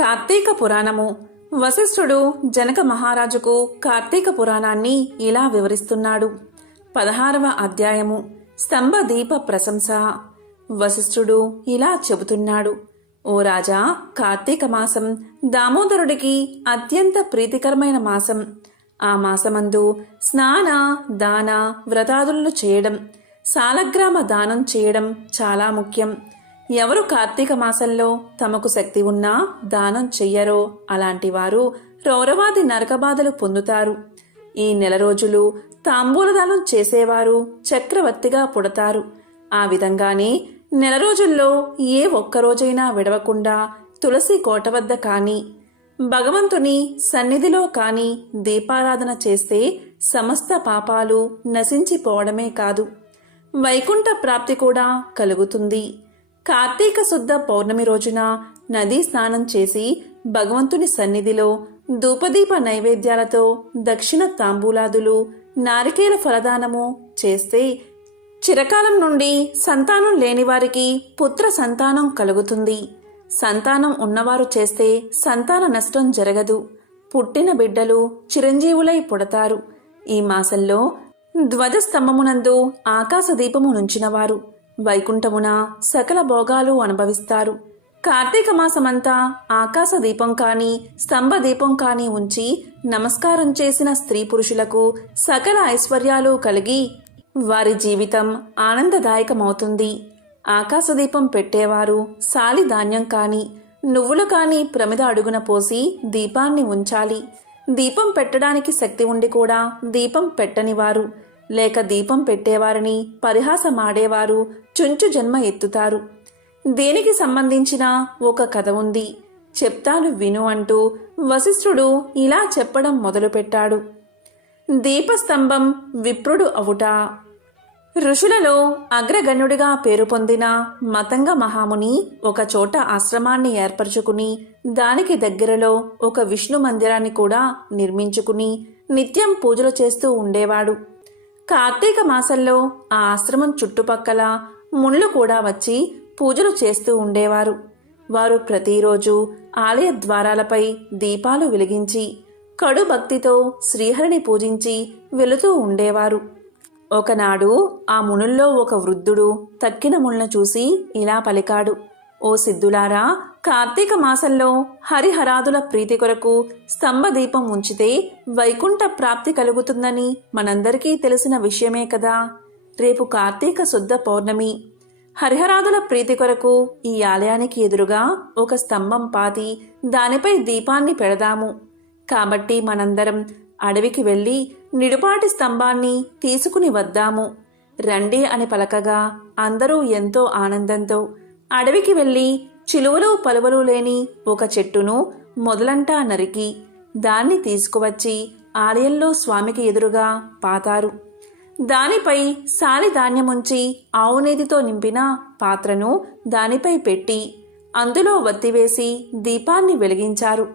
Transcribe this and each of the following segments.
కార్తీక పురాణము. వశిష్ఠుడు జనక మహారాజుకు కార్తీక పురాణాన్ని ఇలా వివరిస్తున్నాడు. పదహారవ అధ్యాయము. స్తంభ దీప ప్రశంస. వశిష్ఠుడు ఇలా చెబుతున్నాడు. ఓ రాజా కార్తీక మాసం దామోదరుడికి అత్యంత ప్రీతికరమైన మాసం. ఆ మాసమందు స్నాన దాన వ్రతాదులను చేయడం సాలగ్రామ దానం చేయడం చాలా ముఖ్యం. ఎవరు కార్తీక మాసంలో తమకు శక్తి ఉన్నా దానం చెయ్యరో అలాంటి వారు రౌరవాది నరకబాధలు పొందుతారు. ఈ నెల రోజులు తాంబూలదానం చేసేవారు చక్రవర్తిగా పుడతారు. ఆ విధంగానే నెల రోజుల్లో ఏ ఒక్కరోజైనా విడవకుండా తులసి కోట వద్ద కానీ భగవంతుని సన్నిధిలో కాని దీపారాధన చేస్తే సమస్త పాపాలు నశించిపోవడమే కాదు. వైకుంఠ ప్రాప్తి కూడా కలుగుతుంది. కార్తీక శుద్ధ పౌర్ణమి రోజున నదీ స్నానం చేసి భగవంతుని సన్నిధిలో ధూపదీప నైవేద్యాలతో దక్షిణ తాంబూలాదులు నారికేల ఫలదానము చేస్తే చిరకాలం నుండి సంతానం లేని వారికి పుత్ర సంతానం కలుగుతుంది. సంతానం ఉన్నవారు చేస్తే సంతాన నష్టం జరగదు. పుట్టిన బిడ్డలు చిరంజీవులై పుడతారు. ఈ మాసంలో ధ్వజస్తంభమునందు ఆకాశదీపము నుంచినవారు. వైకుంఠమున సకల భోగాలు అనుభవిస్తారు. కార్తీక మాసమంతా ఆకాశ దీపం కాని స్తంభ దీపం కాని ఉంచి నమస్కారం చేసిన స్త్రీ పురుషులకు సకల ఐశ్వర్యాలు కలిగి వారి జీవితం ఆనందదాయకమవుతుంది. ఆకాశదీపం పెట్టేవారు సాలి ధాన్యం కాని నువ్వులు కాని ప్రమిద అడుగున పోసి దీపాన్ని ఉంచాలి. దీపం పెట్టడానికి శక్తి ఉండి కూడా దీపం పెట్టనివారు. లేక దీపం పెట్టేవారిని పరిహాసమాడేవారు చుంచు జన్మ ఎత్తుతారు. దేనికి సంబంధించిన ఒక కథ ఉంది. చెప్తాను విను అంటూ వశిష్ఠుడు ఇలా చెప్పడం మొదలుపెట్టాడు. దీపస్తంభం విప్రుడు అవుట. ఋషులలో అగ్రగణ్యుడిగా పేరు పొందిన మతంగ మహాముని ఒక చోట ఆశ్రమాన్ని ఏర్పరచుకుని దానికి దగ్గరలో ఒక విష్ణు మందిరాన్ని కూడా నిర్మించుకుని నిత్యం పూజలు చేస్తూ ఉండేవాడు. కార్తీక మాసంలో ఆ ఆశ్రమం చుట్టుపక్కల ముళ్ళు కూడా వచ్చి పూజలు చేస్తూ ఉండేవారు. వారు ప్రతిరోజు ఆలయ ద్వారాలపై దీపాలు వెలిగించి కడు భక్తితో శ్రీహరిని పూజించి వెళుతూ ఉండేవారు. ఒకనాడు ఆ మునుల్లో ఒక వృద్ధుడు తక్కిన ముళ్ళను చూసి ఇలా పలికాడు ఓ సిద్ధులారా కార్తీక మాసంలో హరిహరాదుల ప్రీతి కొరకు స్తంభ దీపం ఉంచితే వైకుంఠ ప్రాప్తి కలుగుతుందని మనందరికీ తెలిసిన విషయమే కదా. రేపు కార్తీక శుద్ధ పౌర్ణమి. హరిహరాదుల ప్రీతి కొరకు ఈ ఆలయానికి ఎదురుగా ఒక స్తంభం పాతి దానిపై దీపాన్ని పెడదాము. కాబట్టి మనందరం అడవికి వెళ్ళి నిడుపాటి స్తంభాన్ని తీసుకుని వద్దాము. రండి అని పలకగా అందరూ ఎంతో ఆనందంతో అడవికి వెళ్ళి చిలువలు పలువలు లేని ఒక చెట్టును మొదలంటా నరికి దాన్ని తీసుకువచ్చి ఆలయంలో స్వామికి ఎదురుగా పాతారు. దానిపై సాలి ధాన్యముంచి ఆవునేదితో నింపిన పాత్రను దానిపై పెట్టి అందులో వత్తివేసి దీపాన్ని వెలిగించారు.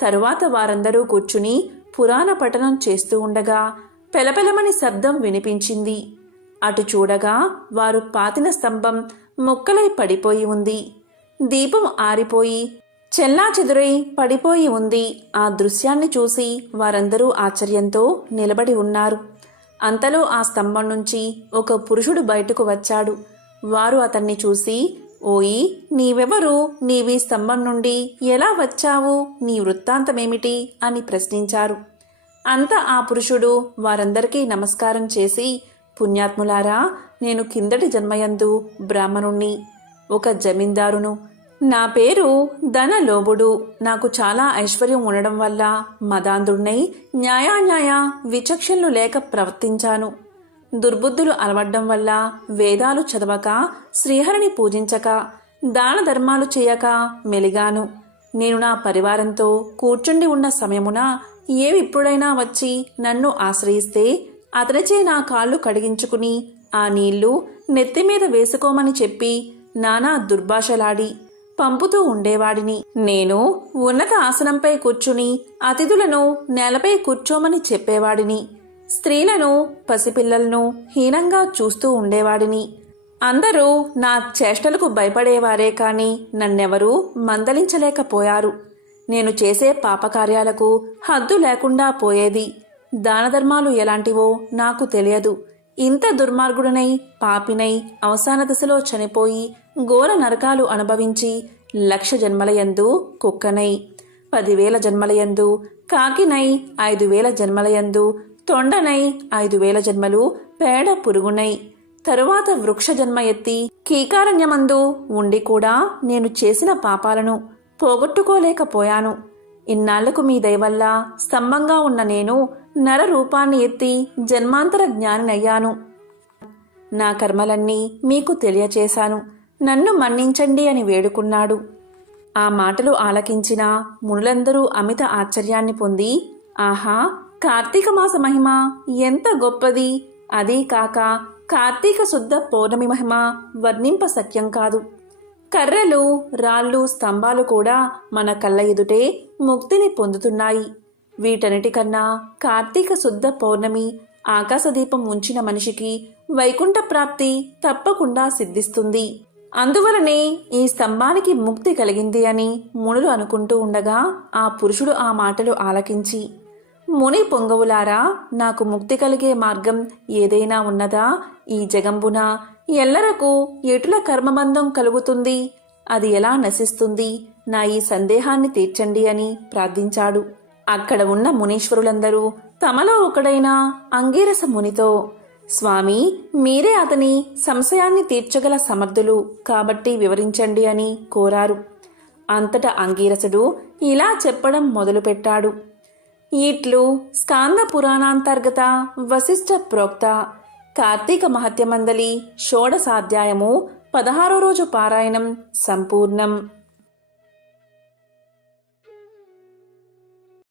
తరువాత వారందరూ కూర్చుని పురాణ పఠనం చేస్తూ ఉండగా పెలపెలమని శబ్దం వినిపించింది. అటు చూడగా వారు పాతిన స్తంభం ముక్కలై పడిపోయి ఉంది. దీపం ఆరిపోయి చెల్లా చెదురై పడిపోయి ఉంది. ఆ దృశ్యాన్ని చూసి వారందరూ ఆశ్చర్యంతో నిలబడి ఉన్నారు. అంతలో ఆ స్తంభం నుంచి ఒక పురుషుడు బయటకు వచ్చాడు. వారు అతన్ని చూసి ఓయి నీవెవరు? నీవి స్తంభం నుండి ఎలా వచ్చావు? నీ వృత్తాంతమేమిటి? అని ప్రశ్నించారు. అంత ఆ పురుషుడు వారందరికీ నమస్కారం చేసి పుణ్యాత్ములారా నేను కిందటి జన్మయందు బ్రాహ్మణుణ్ణి ఒక జమీందారును నా పేరు ధనలోబుడు. నాకు చాలా ఐశ్వర్యం ఉండడం వల్ల మదాంధుడినై న్యాయాన్యాయ విచక్షణలు లేక ప్రవర్తించాను. దుర్బుద్ధులు అలవడ్డం వల్ల వేదాలు చదవక శ్రీహరిని పూజించక దాన ధర్మాలు చేయక మెలిగాను. నేను నా పరివారంతో కూర్చుండి ఉన్న సమయమున ఏవిప్పుడైనా వచ్చి నన్ను ఆశ్రయిస్తే అతనిచే నా కాళ్ళు కడిగించుకుని ఆ నీళ్ళు నెత్తిమీద వేసుకోమని చెప్పి నానా దుర్భాషలాడి పంపుతూ ఉండేవాడిని. నేను ఉన్నత ఆసనంపై కూర్చుని అతిథులను నేలపై కూర్చోమని చెప్పేవాడిని. స్త్రీలను పసిపిల్లలను హీనంగా చూస్తూ ఉండేవాడిని. అందరూ నా చేష్టలకు భయపడేవారే కాని నన్నెవరూ మందలించలేకపోయారు. నేను చేసే పాపకార్యాలకు హద్దు లేకుండా పోయేది. దానధర్మాలు ఎలాంటివో నాకు తెలియదు. ఇంత దుర్మార్గుడనై పాపినై అవసాన దశలో చనిపోయి ఘోర నరకాలు అనుభవించి లక్ష జన్మలయందు కుక్కనై పదివేల జన్మలయందు కాకినై ఐదు వేల జన్మలయందు తొండనై ఐదు వేల జన్మలు పేడ పురుగునై. తరువాత వృక్ష జన్మ ఎత్తి కీకారణ్యమందు ఉండి కూడా నేను చేసిన పాపాలను పోగొట్టుకోలేకపోయాను. ఇన్నాళ్ళకు మీ దయవల్ల స్తంభంగా ఉన్న నేను నర రూపాన్ని ఎత్తి జన్మాంతర జ్ఞానినయ్యాను. నా కర్మలన్నీ మీకు తెలియచేశాను. నన్ను మన్నించండి అని వేడుకున్నాడు. ఆ మాటలు ఆలకించిన మునులందరూ అమిత ఆశ్చర్యాన్ని పొంది ఆహా కార్తీక మాస మహిమ ఎంత గొప్పది. అదీ కాక కార్తీక శుద్ధ పౌర్ణమి మహిమ వర్ణింప సత్యం కాదు. కర్రలు రాళ్ళు స్తంభాలు కూడా మన కళ్ళ ఎదుటే ముక్తిని పొందుతున్నాయి. వీటన్నిటికన్నా కార్తీక శుద్ధ పౌర్ణమి ఆకాశదీపం ఉంచిన మనిషికి వైకుంఠ ప్రాప్తి తప్పకుండా సిద్ధిస్తుంది. అందువలనే ఈ స్తంభానికి ముక్తి కలిగింది అని మునులు అనుకుంటూ ఉండగా ఆ పురుషుడు ఆ మాటలు ఆలకించి ముని పొంగవులారా నాకు ముక్తి కలిగే మార్గం ఏదైనా ఉన్నదా? ఈ జగంబున ఎల్లరకు ఎటుల కర్మబంధం కలుగుతుంది? అది ఎలా నశిస్తుంది? నా ఈ సందేహాన్ని తీర్చండి అని ప్రార్థించాడు. అక్కడ ఉన్న మునీశ్వరులందరూ తమలో ఒకడైన అంగీరస మునితో స్వామి మీరే అతని సంశయాన్ని తీర్చగల సమర్థులు కాబట్టి వివరించండి అని కోరారు. అంతటా అంగీరసుడు ఇలా చెప్పడం మొదలుపెట్టాడు. ఇట్లు స్కాంద పురాణాంతర్గత వశిష్ఠ ప్రోక్త కార్తీక మహత్యమందలి షోడసాధ్యాయము పదహారో రోజు పారాయణం సంపూర్ణం.